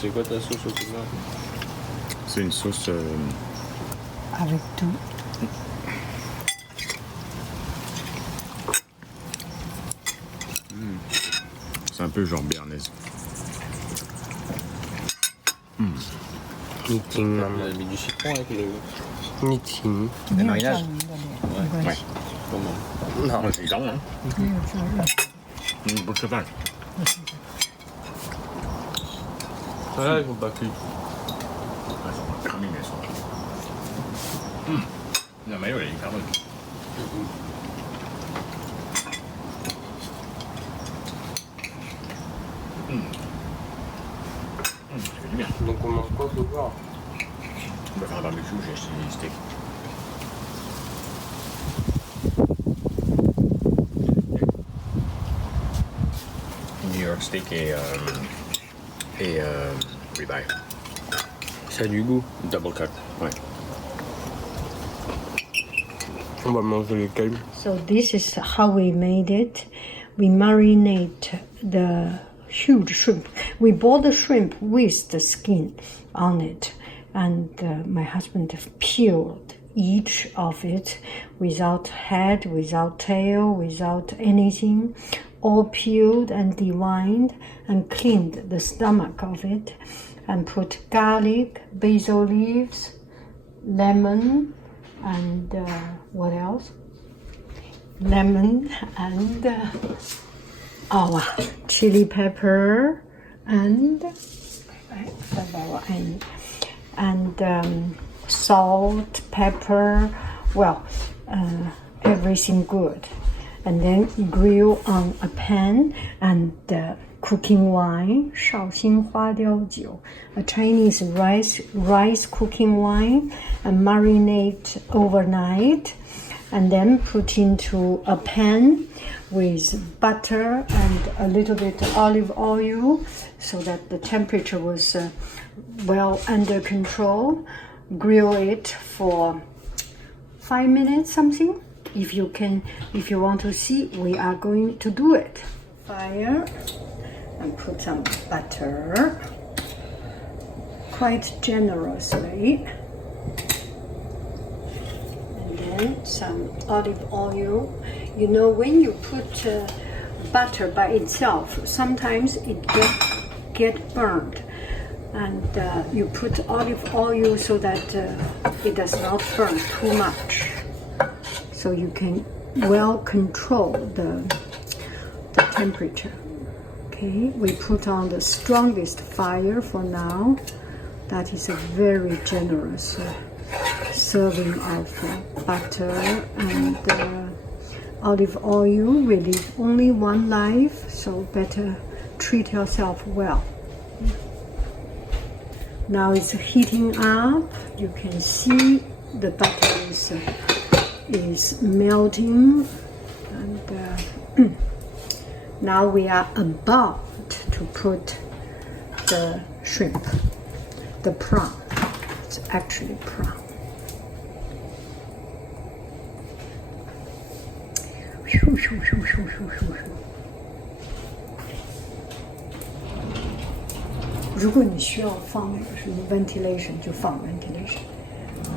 C'est quoi ta sauce au pizza? C'est une sauce... Avec tout. C'est un peu genre béarnaise. 你听吗？你du citron avec le... 你听 没有 marinade 蘸您的脸，没关系。 comment? Non. C'est énorme, hein. 没有蘸任何。不吃饭。 Ah, ils sont pas cuits. Elles sont pas cramées, mais elles sont... La mayo, elle est hyper bonne. Ça fait du bien. Donc on mange quoi ce soir? On va faire un barbecue, j'ai acheté des steaks. New York steak et ribeye. Ça a du goût. Double cut, ouais. On va manger lesquels? So this is how we made it. We marinate the huge shrimp. We bought the shrimp with the skin on it, and my husband peeled each of it without head, without tail, without anything, all peeled and deveined and cleaned the stomach of it, and put garlic, basil leaves, lemon, and what else? Lemon and chili pepper and salt, pepper, well, everything good. And then grill on a pan and cooking wine, 绍兴花雕酒, a Chinese rice cooking wine, and marinate overnight, and then put into a pan with butter and a little bit olive oil so that the temperature was well under control. Grill it for 5 minutes something. If you want to see, we are going to do it. Fire and put some butter quite generously, and then some olive oil. You know, when you put butter by itself, sometimes it get burned, and you put olive oil so that it does not burn too much, so you can well control the temperature. Okay, we put on the strongest fire for now. That is a very generous serving of butter and olive oil. We leave only one life, so better treat yourself well. Now it's heating up. You can see the butter is melting, and now we are about to put the shrimp, the prawn. It's actually prawn.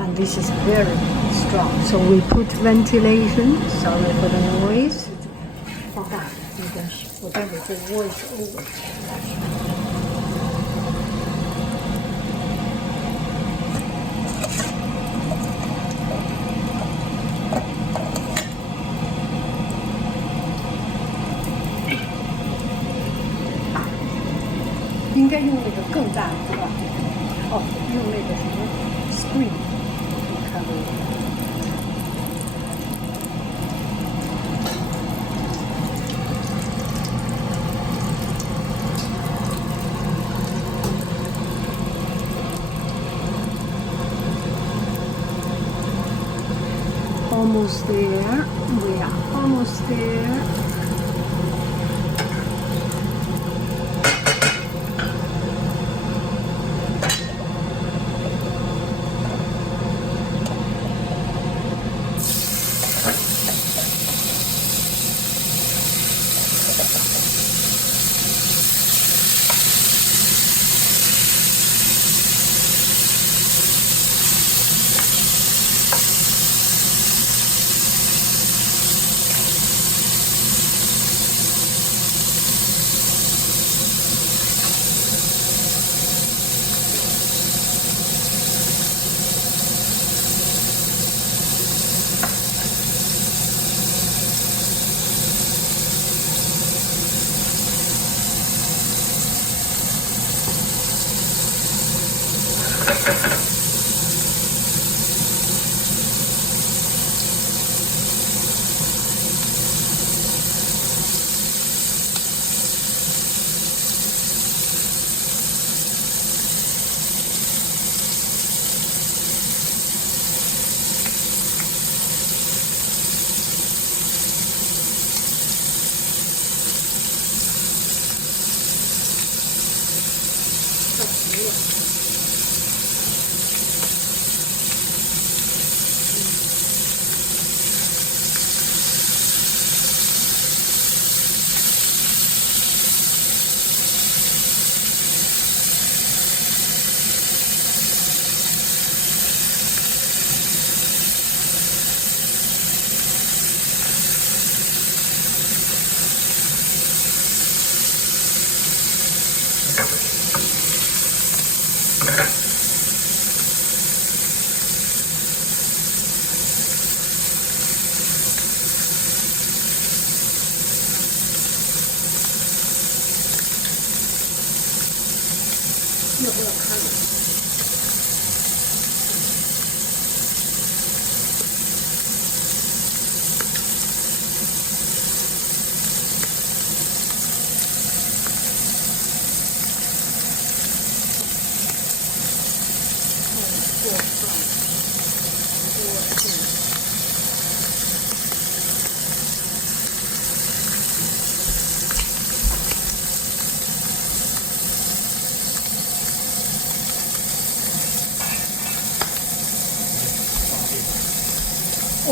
And this is very strong, so we put ventilation. Sorry for the noise. 放大没关系，我待会会 voice over。应该用那个更大的，对吧？哦，用那个什么 screen cover。Almost there. We are almost there. 要不要看了？做饭，做饭。哦，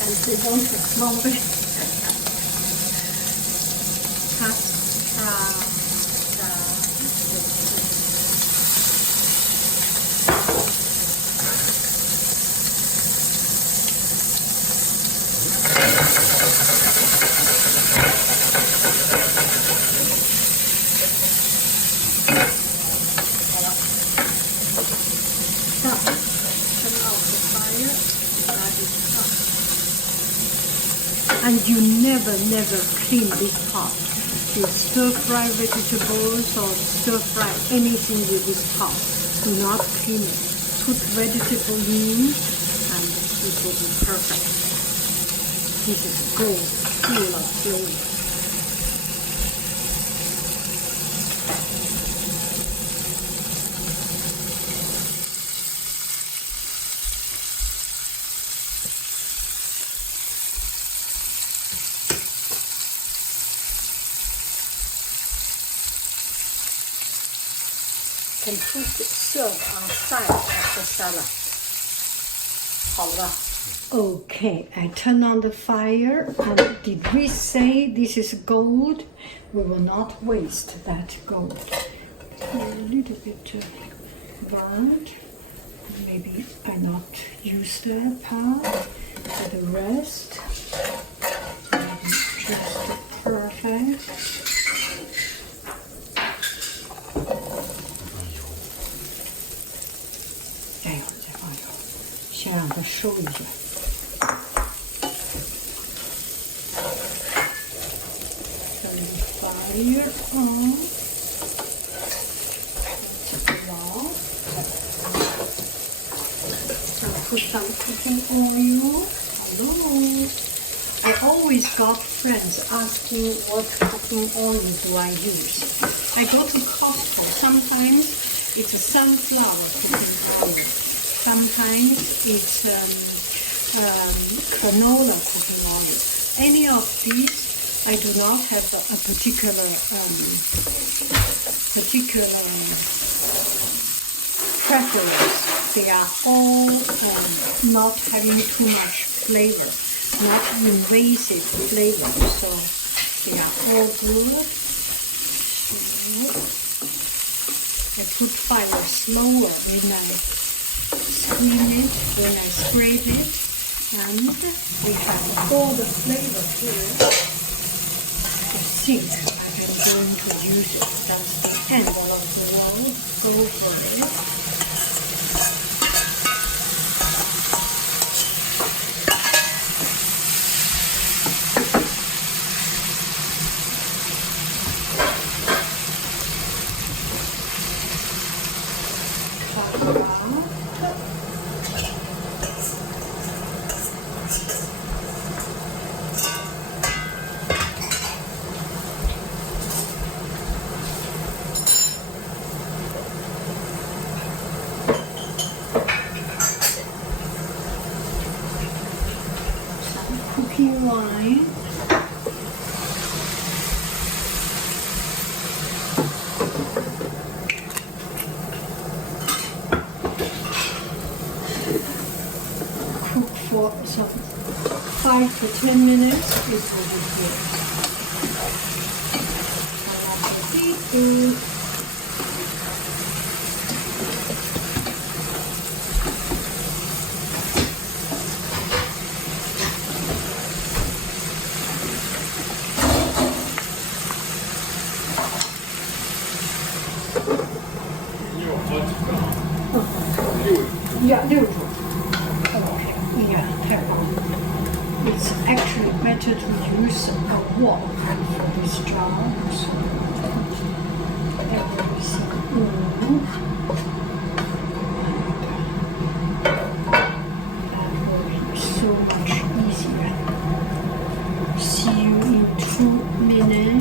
但是都是方便。And you never clean this pot. You stir fry vegetables or stir fry anything with this pot. Do not clean it. Put vegetable in and it will be perfect. This is gold, full of flavor. Can put serve on side of the salad. 好了吧? Okay, I turn on the fire. Did we say this is gold? We will not waste that gold. A little bit burnt. Maybe I not use that part. For the rest, maybe just perfect. 先让它收一下。Turn the fire on. Put some cooking oil. Hello. I always got friends asking what cooking oil do I use. I go to Costco. Sometimes it's a sunflower cooking oil. Sometimes it's canola cooking oil. Any of these, I do not have a particular preference. They are all not having too much flavor, not invasive flavor, so they are all good. I put fire slower when I steam it, when I scrape it, and we have all the flavor here. I think I'm going to use it. That's the end of the world. Go for it. after 10 minutes, it will be good. Yeah, 6种。哎呀，太棒了。It's actually better to use a wok for this job. So everything. That will be so much easier. See you in 2 minutes.